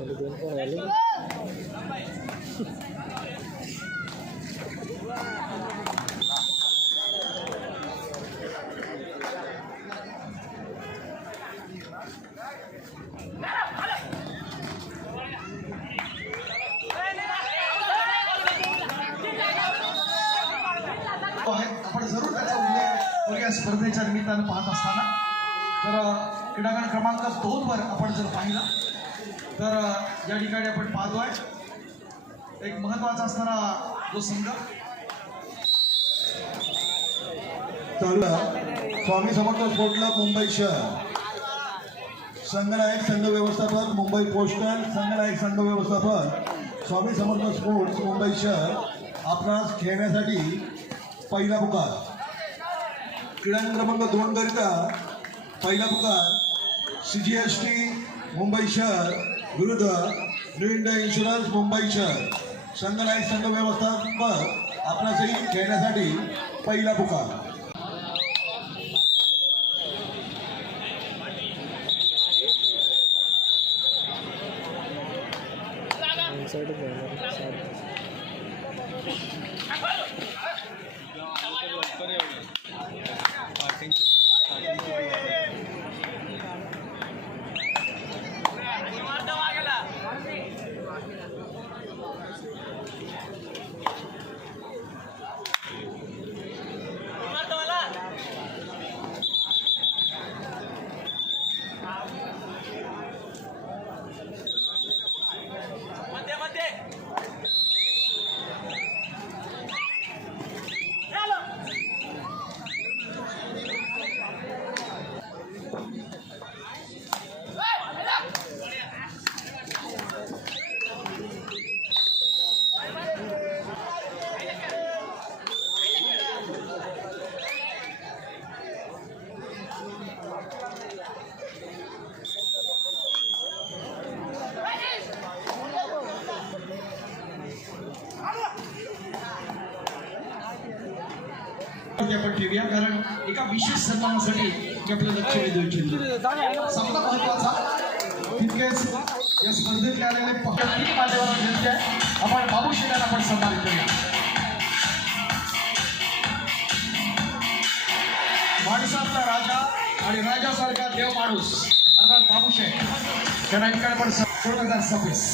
आपण जरूर त्याचा उल्लेख या स्पर्धेच्या निमित्तानं पाहत असताना तर क्रीडांगण क्रमांक 2 वर आपण जर पाहिला तर या ठिकाणी आपण पाहतोय एक महत्त्वाचा असणारा जो संघ चालू स्वामी समर्थ स्पोर्ट क्लब मुंबई शहर, संघनायक संघ व्यवस्थापक मुंबई पोस्टल, संघनायक संघ व्यवस्थापक स्वामी समर्थ स्पोर्ट्स मुंबई शहर आपणास खेळण्यासाठी पहिला पुकार. क्रीडांगण क्रमांक 2 करिता पहिला पुकार CGST मुंबई शहर विरुद्ध न्यू इंडिया इन्शुरन्स मुंबई शहर. संघनायक संघ व्यवस्थापक आपणासही खेळण्यासाठी पहिला पुकार. आपण ठेवूया कारण एका विशेष सन्मानासाठी आपलं लक्ष वेधून इच्छितो. सगळ्यात महत्त्वाचा तितकेच या स्पर्धेत आलेले तीन मान्यवर विनंती आहे आपण बाबू शेठांना आपण सन्मानित करूया. माणसातला राजा आणि राजासारखा देव माणूस अर्थात बाबू शेठ त्यांना इकडे पण 2026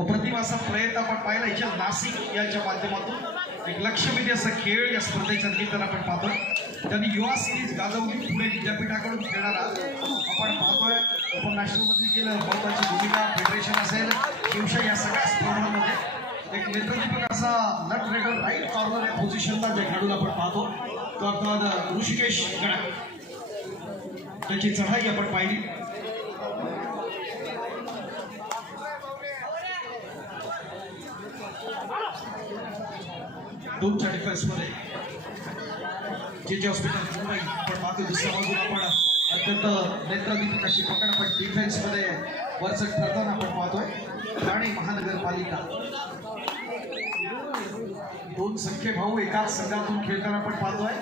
अप्रतिम असा प्रयत्न आपण पाहिला इथे नाशिक यांच्या माध्यमातून एक लक्षवेधी असा खेळ या स्पर्धेच्या निमित्तानं आपण पाहतोय. त्यांनी युवा सिरीज गाजवली पुणे विद्यापीठाकडून खेळणारा आपण पाहतोय. ओपन नॅशनलमध्ये केलं महत्त्वाची भूमिका फेडरेशन असेल शिवशाही या सगळ्या स्पर्धांमध्ये एक नेत्रदीपक असा नट रेडर राईट कॉर्नर या पोझिशनला जे खेळून आपण पाहतो तो अर्थात ऋषिकेश गडाख त्याची चढाई आपण पाहिली. दोनच्या डिफेन्समध्ये जे हॉस्पिटल मुंबई आपण पाहतो दुसऱ्या बाजूला आपण अत्यंत नेत्रदीपक अशी पकड पण डिफेन्समध्ये वरचढ ठरताना आपण पाहतोय ठाणे महानगरपालिका दोन संख्ये भाऊ एकाच संघातून खेळताना आपण पाहतोय.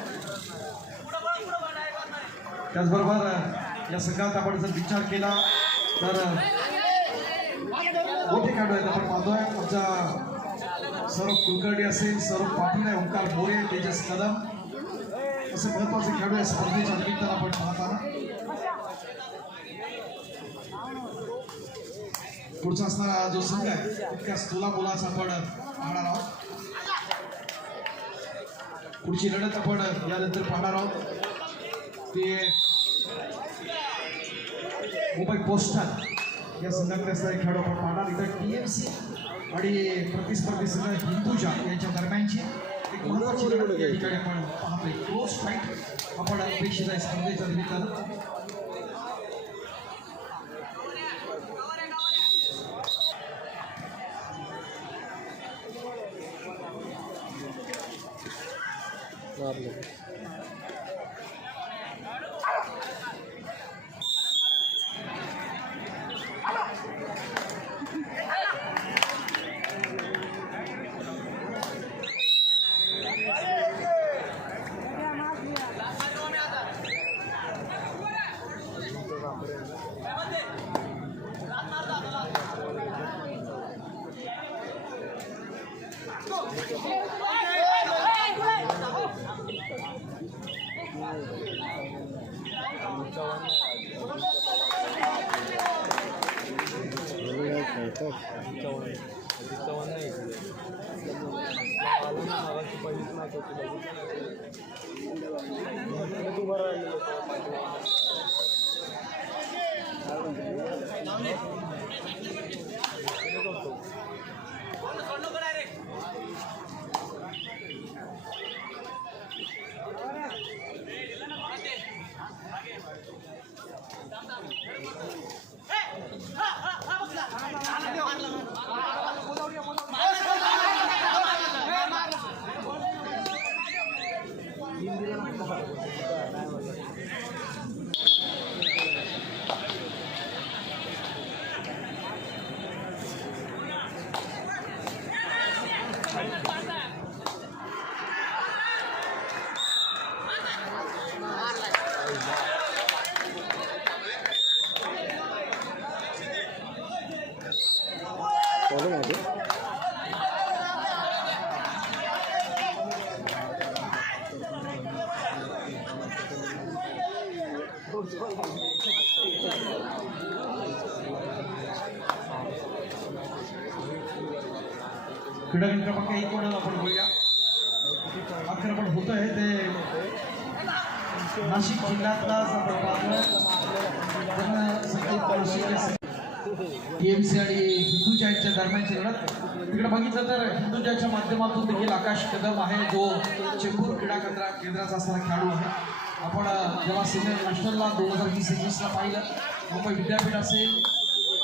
त्याचबरोबर या संघात आपण जर विचार केला तर मोठे खेळाडू आहेत आपण पाहतोय. आमचा सौरभ कुलकर्णी असेल, सौरभ पाटील आहे, ओंकार मोरे, तेजस कदम असे महत्वाचे खेळाडू या स्पर्धेच्या निमित्तानं आपण पाहताना पुढचा असणारा जो संघ आहे तितक्याच तुला बोलाचा आपण पाहणार आहोत. पुढची लढत आपण यानंतर पाहणार आहोत ते मुंबई पोस्टल या संघाकडे असणारे खेळाडू आपण पाहणार. इथं TMC आणि प्रतिस्पर्धी संघ हिंदुजा यांच्या दरम्यानची एक महत्वाची लढत या ठिकाणी आपण पाहतोय. क्लोज फाईट आपण अपेक्षित आहे स्पर्धेच्या निमित्तानं. क्रीडा क्रमांक 1 वर आपण बोलूया. आक्रमण होत आहे ते नाशिक जिल्ह्यातला आपण पाहतोय TMC आणि हिंदुजा यांच्या दरम्यानची लढत. तिकडे बघितलं तर हिंदुजाच्या माध्यमातून देखील आकाश कदम आहे जो चेंबूर क्रीडा केंद्राचा असणारा खेळाडू आहे. आपण जेव्हा सिनियर नॅशनलला 2020-21ला पाहिलं मुंबई विद्यापीठ असेल,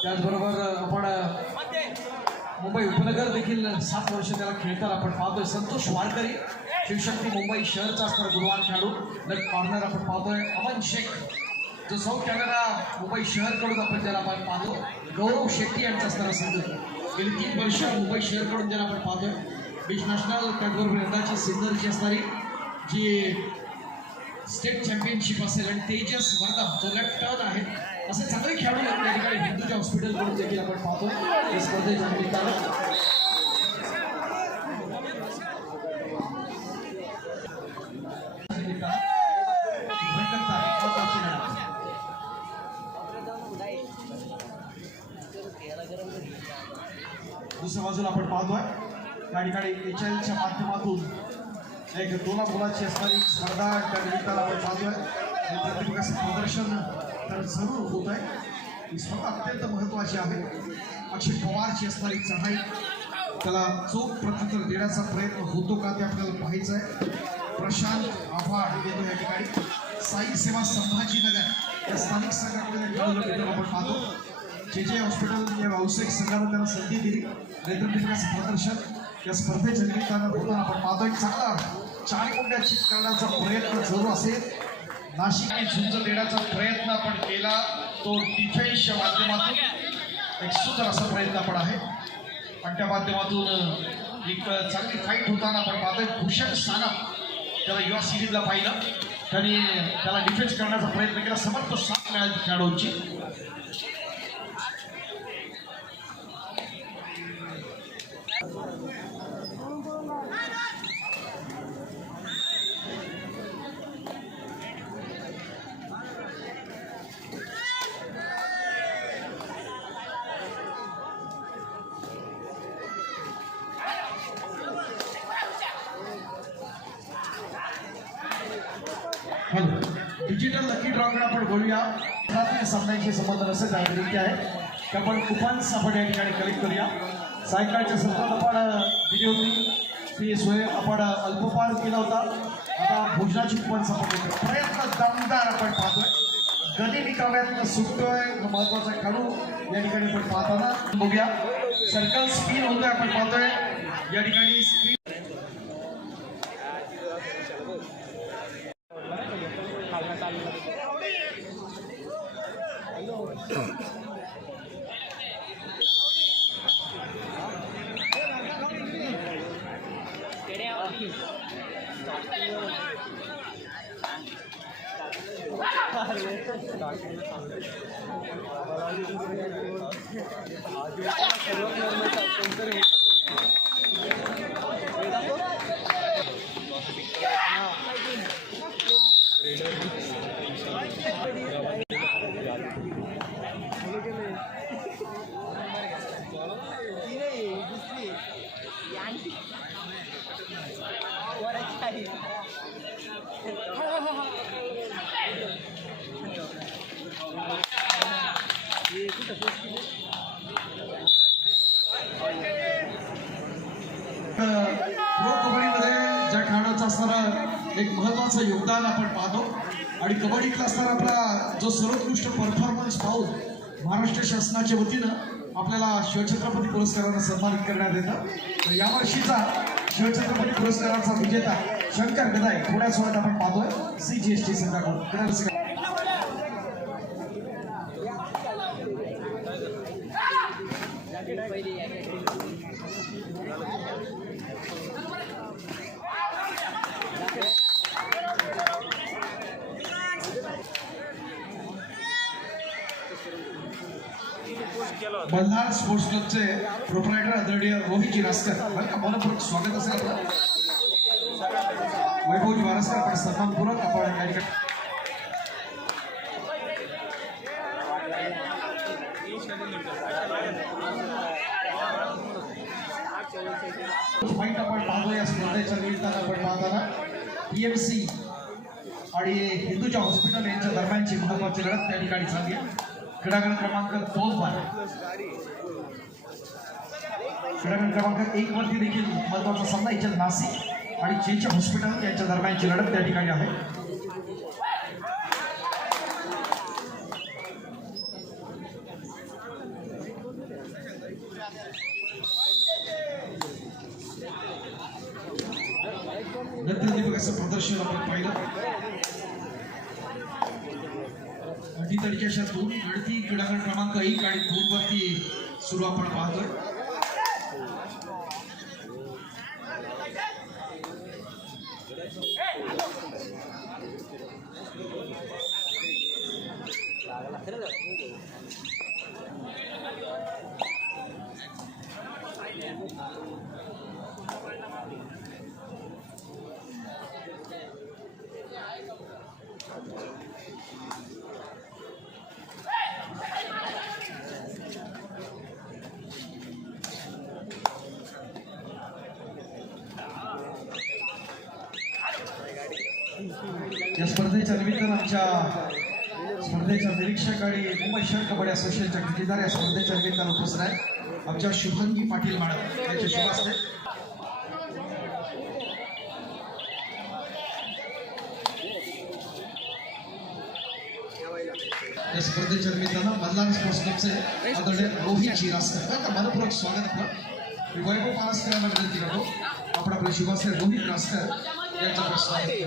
त्याचबरोबर आपण मुंबई उपनगर देखील 7 वर्ष त्याला खेळताना आपण पाहतोय. संतोष वारकरी शिवशक्ती मुंबई शहरचा असणारा गुणवान खेळाडू. लेफ्ट कॉर्नर आपण पाहतोय अमन शेख जो साऊथ कॅनडा मुंबई शहरकडून आपण त्याला आपण पाहतो. गौरव शेट्टी यांचा असणारा संघ गेली 3 वर्ष मुंबई शहरकडून ज्याला आपण पाहतोय. बीच नॅशनल त्याचबरोबर यंदाची सिन्नरची असणारी जी स्टेट चॅम्पियनशिप असेल आणि तेजस वर्धम जो लेफ्ट टर्न आहे असे चांगले खेळाडू या ठिकाणी हिंदुजा हॉस्पिटलकडून देखील आपण पाहतो या स्पर्धेच्या निमित्तानं. दुसऱ्या बाजूला आपण पाहतोय या ठिकाणी HLच्या माध्यमातून एक दोला बोलाची असणारी स्पर्धा त्या निमित्तानं आपण पाहतोय. प्रतिभाचं प्रदर्शन तर जरूर होत आहे. ही स्पर्धा अत्यंत महत्त्वाची आहे. अक्षय पवारची असणारी चढाई त्याला चोख प्रत्युत्तर देण्याचा प्रयत्न होतो का ते आपल्याला पाहायचं आहे. प्रशांत आव्हाड येतो या ठिकाणी. साई सेवा संभाजीनगर या स्थानिक संघाकडे आपण पाहतो. जे हॉस्पिटल या व्यावसायिक संघानं त्यांना संधी दिली. नेतृत्वाचं प्रदर्शन या स्पर्धेच्या निमित्तानं होताना आपण पाहतोय चांगला चाळीमुंड्या करण्याचा प्रयत्न जरूर असेल. नाशिकची झुंज देण्याचा प्रयत्न आपण केला तो डिफेन्सच्या माध्यमातून एक सुंदर असा प्रयत्न पण आहे आणि त्या माध्यमातून एक चांगली फाईट होताना आपण पाहतोय. भूषण सानप त्याला युवा सिरीजला पाहिलं, त्यांनी त्याला डिफेन्स करण्याचा प्रयत्न केला. समर्थ साथ मिळाली खेळाडूंची. डिजिटल लकी ड्रॉकडे आपण बोलूया. सामन्याशी संबंध नसेल त्याविरुद्ध आहे की आपण कुपन्स आपण या ठिकाणी कलेक्ट करूया. सायंकाळच्या सत्रात आपण दिली होती ती सोय आपण अल्पपार केला होता. आता भोजनाची कुपन्स आपण देतो. प्रयत्न दमदार आपण पाहतोय. गदी निकाव्यातनं सुटतोय महत्वाचा खेळाडू या ठिकाणी आपण पाहताना बघूया. सर्कल स्पिन होतोय आपण पाहतोय या ठिकाणी स्पिन. प्रो कबड्डीमध्ये ज्या खेळाडूचं असणारं एक महत्त्वाचं योगदान आपण पाहतो आणि कबड्डीतला असणारा आपला जो सर्वोत्कृष्ट परफॉर्मन्स पाहून महाराष्ट्र शासनाच्या वतीनं आपल्याला शिवछत्रपती पुरस्कारानं सन्मानित करण्यात येतं. तर यावर्षीचा शिवछत्रपती पुरस्काराचा विजेता शंकर गदाय थोड्या वेळात आपण पाहतोय CGST संघाकडून. मल्हार स्पोर्ट्स क्लबचे प्रोप्रायटर आदरणीय रोहित जिरास्कर मनपूर्वक स्वागत असेल आपलं. वैभवजी वारस्कर आपण सन्मानपूर्वक आपण या ठिकाणी फाईट आपण पाहतो. या स्पर्धेच्या निमित्तानं आपण पाहताना PMC आणि हिंदूजा हॉस्पिटल यांच्या दरम्यानची महत्वाची लढत त्या ठिकाणी झाली आहे. क्रीडांगण क्रमांक 2 वर क्रीडांगण क्रमांक 1 वरती देखील महत्वाचा सामना इथे नाशिक आणि जेच्या हॉस्पिटल यांच्या दरम्यानची लढत त्या ठिकाणी आहे. नृत्यदीपकाचं प्रदर्शन आपण पाहिलं. अटी तडक्याच्या 2 लढती क्रीडांगण क्रमांक 1 आणि 2 वरती सुरू आपण पाहतोय. या स्पर्धेच्या निमित्तानं आमच्या स्पर्धेच्या निरीक्षक आणि मुंबई शहर कबड्डी असोसिएशनच्या ठेकेदार या स्पर्धेच्या निमित्तानं उपस्थित आहेत. आमच्या शुभांगी पाटील मॅडम यांचे शुभ असते. या स्पर्धेच्या निमित्तानं मल्हार स्पोर्ट्स क्लबचे आदरणीय रोहित जिरास्कर मनपूर्वक स्वागत. मी वैभव पारसकरांना विनंती करतो आपण आपले शिवसेना रोहित रास्कर यांचा प्रश्न आहे.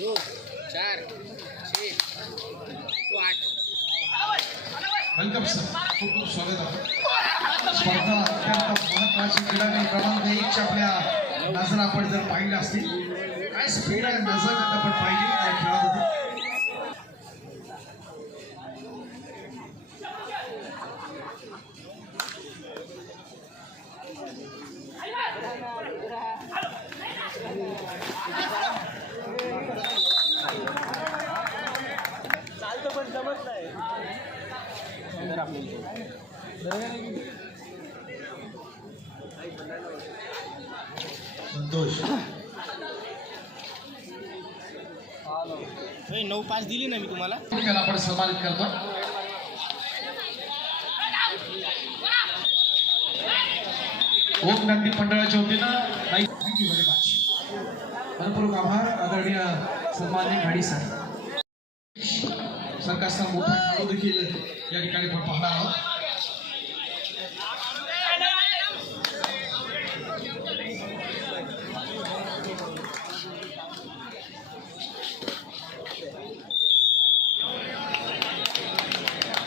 2 4 6 8 वेलकम सर, खूप खूप स्वागत आहे. स्पर्धा अत्यंत महत्वाची क्रीडा क्रमांक 1 च्या आपल्या नजर आपण जर पाहिल्या असतील काय स्पीड आहे नजर आपण पाहिली या खेळामध्ये. संतोष 9-5 दिली ना मी तुम्हाला. त्याला आपण सन्मानित करतो. ओम नंदी मंडळाच्या वतीनं थँक्यू व्हेरी मच. मनपूर्वक आभार आदरणीय सन्माननीय घाडी सर. सरकारचा मोठा खेळाडू देखील या ठिकाणी आपण पाहणार आहोत.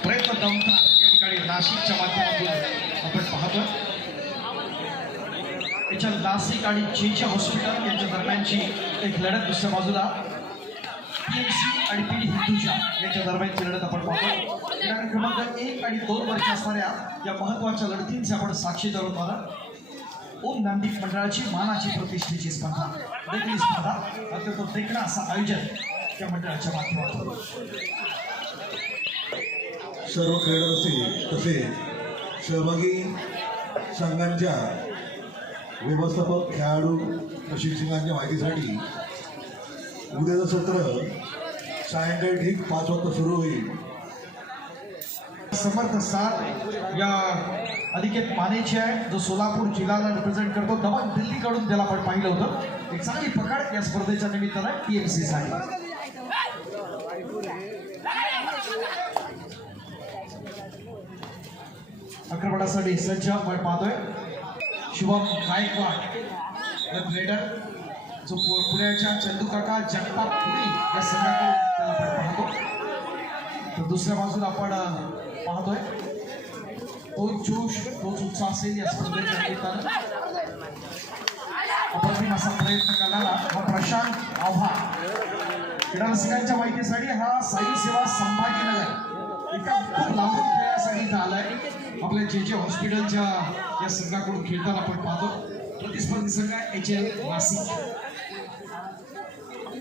प्रयत्न दमदार या ठिकाणी नाशिकच्या माध्यमातून आपण पाहतोय. याच्या नाशिक आणि जे हॉस्पिटल यांच्या दरम्यानची एक लढत, दुसऱ्या बाजूला PMC आणि पीडी हिंदुजा यांच्या दरम्यानची लढत आपण पाहतो. क्रमांक 1 आणि 2 वरच्या असणाऱ्या या महत्वाच्या लढतींचे आपण साक्षीदार होत आहोत. ओम नांदी मंडळाची मानाची प्रतिष्ठेची स्पर्धा, देखील स्पर्धा अत्यंत देखणं असं आयोजन त्या मंडळाच्या माध्यमातून. सर्व खेळाडू तसेच सहभागी संघांच्या व्यवस्थापक, खेळाडू, प्रशिक्षकांच्या माहितीसाठी उद्याचं सत्र सायंकाळी ठीक 5 वाजता सुरू होईल. समर्थ साथ या अनिकेत मानेचे आहे, जो सोलापूर जिल्ह्याला रिप्रेझेंट करतो. दमन दिल्लीकडून त्याला आपण पाहिलं होतं. एक चांगली पकड या स्पर्धेच्या निमित्तानं TMC साठी. आक्रमणासाठी सज्ज आपण पाहतोय. शुभम गायकवाड लेडर, जो पुण्याच्या चंदूकाका जगताप पुणे या संघाकडून त्याला आपण पाहतो. तर दुसऱ्या बाजूला आपण पाहतोय तोच जोश, तोच उत्साह असेल या स्पर्धेच्या निमित्तानं. अप्रतिम असा प्रयत्न करणारा हा प्रशांत आव्हाड. क्रीडा रसिकांच्या माहितीसाठी हा साई सेवा संभाजीनगर एका खूप लांबून खेळण्यासाठी इथं आलाय. आपल्या जे हॉस्पिटलच्या या संघाकडून खेळताना आपण पाहतो. प्रतिस्पर्धी संघ HL नाशिक.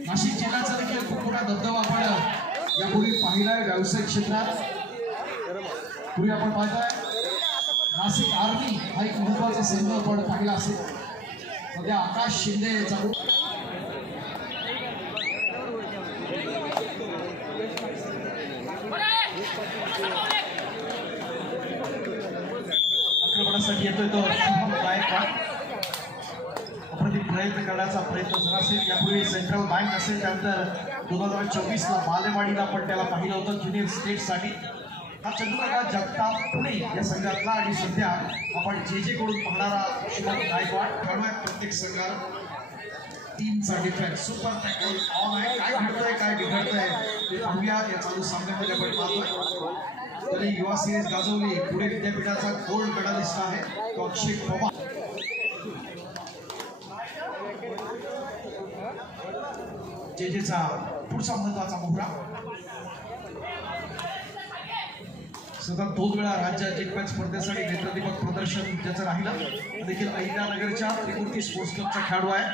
नाशिक जिल्ह्याचा देखील खूप मोठा दबदबा आपण यापूर्वी पाहिलाय व्यावसायिक क्षेत्रात. पूर्वी आपण पाहताय नाशिक आर्मी हा एक महत्वाचा संघ आपण पाहिला असेल. सध्या आकाश शिंदे चालू. आक्रमणासाठी येतोय तो शुभम गायकवाड. अप्रतिम प्रयत्न करण्याचा प्रयत्न झाला असेल. यापूर्वी सेंट्रल बँक असेल, त्यानंतर 2024ला बालेवाडीला पण त्याला पाहिलं होतं ज्युनियर स्टेटसाठी. हा चंद्रकाका जगताप पुणे या संघातला आणि सध्या आपण जे कडून पाहणारा शुभम गायकवाड खेळू आहे. प्रत्येक संघात टीमचा डिफेन्स सुपर टॅकल ऑन आहे. काय घडतंय काय बिघडतंय ते पाहूया या चालू सामन्यामध्ये आपण पाहतोय. तरी युवा सिरीज गाजवली. पुणे विद्यापीठाचा गोल्ड मेडलिस्ट आहे तो अक्षय पवार. जेजेचा पुढचा महत्वाचा मोहरा. सतत 2 वेळा राज्य जिंकण्याच्या स्पर्धेसाठी नेत्रदीपक प्रदर्शन ज्याचं राहिलं. देखील अहिल्यानगरच्या त्रिमूर्ती स्पोर्ट्स क्लबचा खेळाडू आहे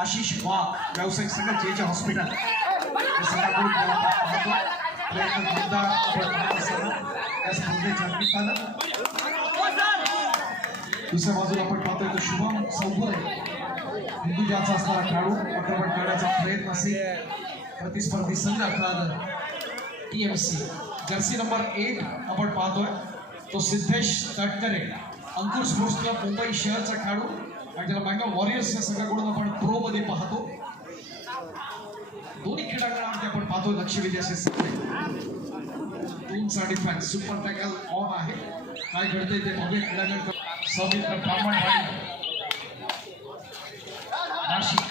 आशिष वाघ. व्यावसायिक संघ जे हॉस्पिटल या संघाकडून त्याला पाहतो. प्रयत्न जोरदार आपण पाहत असताना या स्पर्धेच्या निमित्तानं. दुसऱ्या बाजूला आपण पाहतोय तो शुभम चौगुले हिंदुजाचा असणारा खेळाडू. आक्रमण करण्याचा प्रयत्न असेल. प्रतिस्पर्धी संघ अर्थात TMC. जर्सी नंबर 8 आपण पाहतोय तो सिद्धेश तटकरे, अंकुर स्पोर्ट्स क्लब मुंबई शहरचा खेळाडू आणि त्याला बँगल वॉरियर्स या संघाकडून आपण प्रो मध्ये पाहतो. दोन्ही क्रीडांगणामध्ये आपण पाहतो लक्षवेधी असे सगळे. 2 डिफेन्स सुपर टॅकल ऑन आहे. काय घडतंय ते बघूया क्रीडांगण. सौमित्र ब्राह्मणवाडी नाशिक.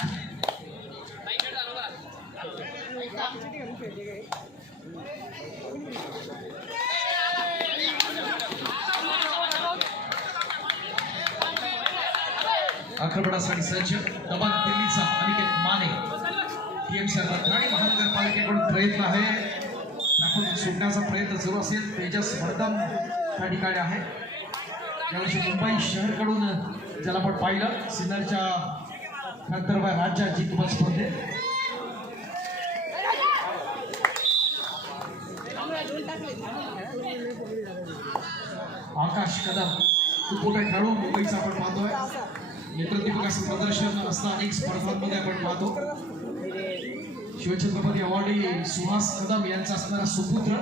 आक्रमणासाठी सज्ज दबंग दिल्लीचा अनिकेत माने. टीएमसी ठाणे महानगरपालिकेकडून प्रयत्न आहे, आपण सुटण्याचा प्रयत्न सुरू असेल. तेजस वर्धन त्या ठिकाणी आहे. यावर्षी मुंबई शहरकडून ज्याला आपण पाहिलं सिन्नरच्या नंतर राज्य अजिंक्यपद स्पर्धेत. आकाश कदम खूप मोठा खेळाडू मुंबईचा आपण पाहतोय. नेतृत्व विकास प्रदर्शन असता अनेक स्पर्धांमध्ये आपण पाहतो. शिवछत्रपती अवॉर्डी सुहास कदम यांचा असणारा सुपुत्र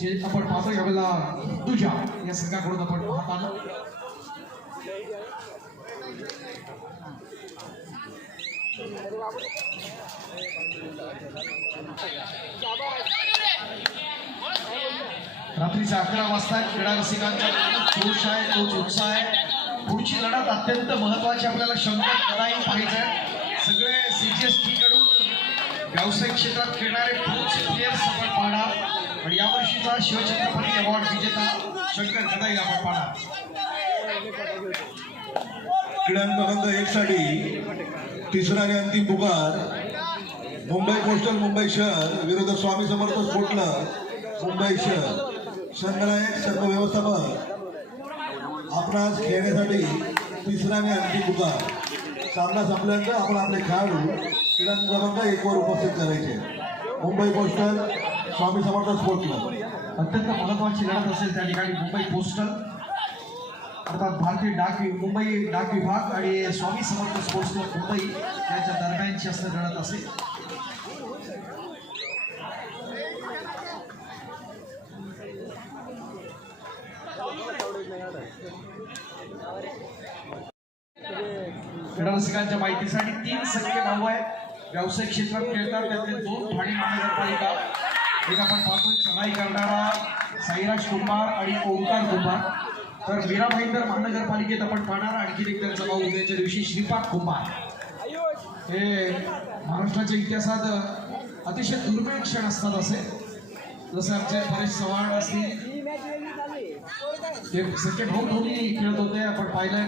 जे आपण पाहतो यावेळेला तुझ्या या संघाकडून आपण पाहत आलो. रात्रीच्या 11 वाजता क्रीडा रसिकांचा जोश आहे, तोच उत्साह आहे. पुढची लढत अत्यंत महत्वाची आपल्याला शंका करायला पाहिजे. सगळे सीजीएसटी कडून व्यावसायिक क्षेत्रात खेळणारे प्लेयर्स आपण पाहणार आणि यावर्षीचा शिवछत्रपती अवॉर्ड विजेता शंकर गदाई आपण पाहणार. क्रीडांक 1 साठी तिसरा आणि अंतिम पुकार मुंबई पोस्टल मुंबई शहर विरुद्ध स्वामी समर्थ स्पोर्ट क्लब मुंबई शहर. संघनायक संघ व्यवस्थापक आपणास खेळण्यासाठी तिसरा आणि अंतिम पुकार. सामना संपल्यानंतर आपण आपले खेळाडू क्रीडांक क्रमांक 1 वर उपस्थित करायचे. Mumbai postal Swami Samarth sport club. अत्यंत महत्वाची लढत असेल त्या ठिकाणी. मुंबई पोस्टल अर्थात भारतीय मुंबई डाक विभाग आणि स्वामी समर्थ स्पोर्ट्स क्लब मुंबई यांच्या दरम्यानची असं लढत असेल. क्रीडा रसिकांच्या माहितीसाठी 3 संख्या नाव आहे. व्यावसायिक क्षेत्रात खेळतात त्यातले 2 ठाणे महानगरपालिका. एक आपण पाहतोय चढाई करणारा साईराज कुंभार आणि ओंकार कुंभार. तर मीरा भाईंदर महानगरपालिकेत आपण पाहणार आणखी एक त्यांचा भाऊ उद्याच्या दिवशी श्रीपाद कुंभार. हे महाराष्ट्राच्या इतिहासात अतिशय दुर्मिळ क्षण असतात असे. जसे आमचे बरेच चव्हाण असतील ते सख्खे भाऊ दोन्ही खेळत होते आपण पाहिलंय.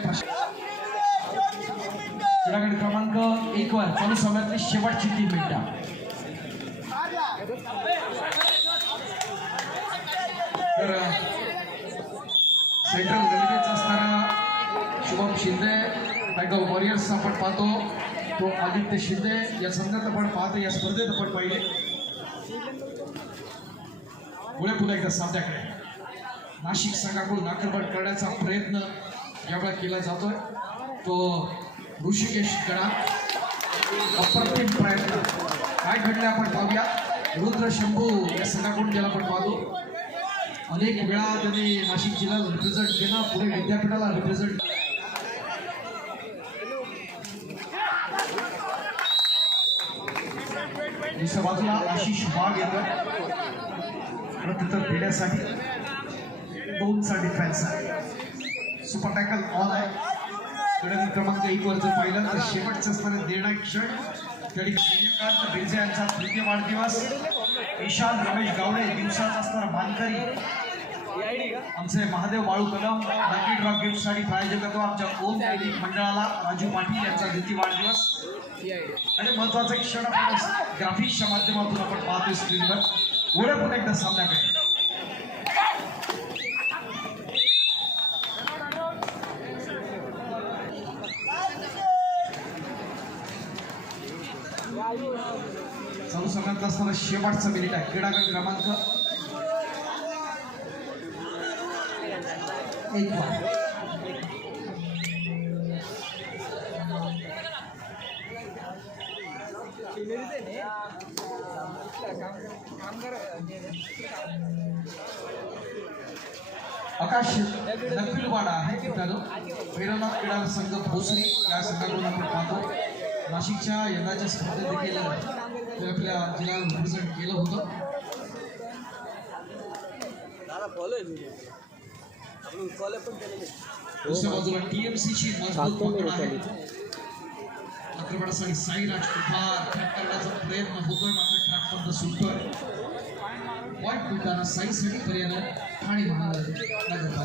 क्रीडागट क्रमांक 1 वर चालू सामन्यातली शेवटची 3 मिनिटं. तर सेंट्रल रेल्वेचा असणारा शुभम शिंदे टायगर वॉरियर्स आपण पाहतो. तो आदित्य शिंदे या संघात आपण पाहतो. या स्पर्धेत आपण पाहिले. पुढे पुन्हा एकदा सामन्याकडे नाशिक संघाकडून आक्रमण करण्याचा प्रयत्न यावेळेला केला जातोय. तो ऋषिकेश गणा. अप्रतिम प्रयत्न काय घडले आपण पाहूया. रुद्र शंभू या संघाकडून ज्याला आपण पाहतो अनेक वेळा त्यांनी नाशिक जिल्ह्याला रिप्रेझेंट केलं. पुणे विद्यापीठाला रिप्रेझेंट. दुसऱ्या बाजूला आशिष वाघ येतोय प्रत्युत्तर देण्यासाठी. 2चा डिफेन्स आहे. सुपर टॅकल ऑन आहे. क्रमांक 1 वर जर पाहिलं तर शेवटचं असणारे निर्णायक क्षण तरी सूर्यकांत बिर्जे यांचा 3य वाढदिवस. ईशान रमेश गावडे दिवसाचा असणारा मानकरी. आमचे महादेव बाळू कदम लकी ड्रॉप गिफ्टसाठी प्रायोजकत्व आमच्या ओम वैदिक मंडळाला राजू पाटील यांचा 2य वाढदिवस. आणि महत्वाचा क्षण आपण ग्राफिक्सच्या माध्यमातून आपण पाहतोय स्क्रीनवर. पुढे पण एकदा सामन्याकडे चालू सामन्यात असणारा शेवटचा मिनिट आहे. क्रीडागट क्रमांक 1 वर आकाश नकविलवाडा आहे मित्रांनो. भैरवनाथ क्रीडा संघ भोसरी या संघाकडून आपण पाहतो. नाशिकच्या यंदाच्या स्पर्धेत देखील ते आपल्या जिल्ह्याला रिप्रेझेंट केलं होतं. दुसऱ्या बाजूला TMC ची मजबूत पकड आहे. आक्रमणासाठी साईराज कुमार ट्रॅप करण्याचा प्रयत्न होतोय मात्र ट्रॅप बंद सुटतोय. पॉईंट मिळताना साईसाठी पर्याय ठाणे महानगरपालिका.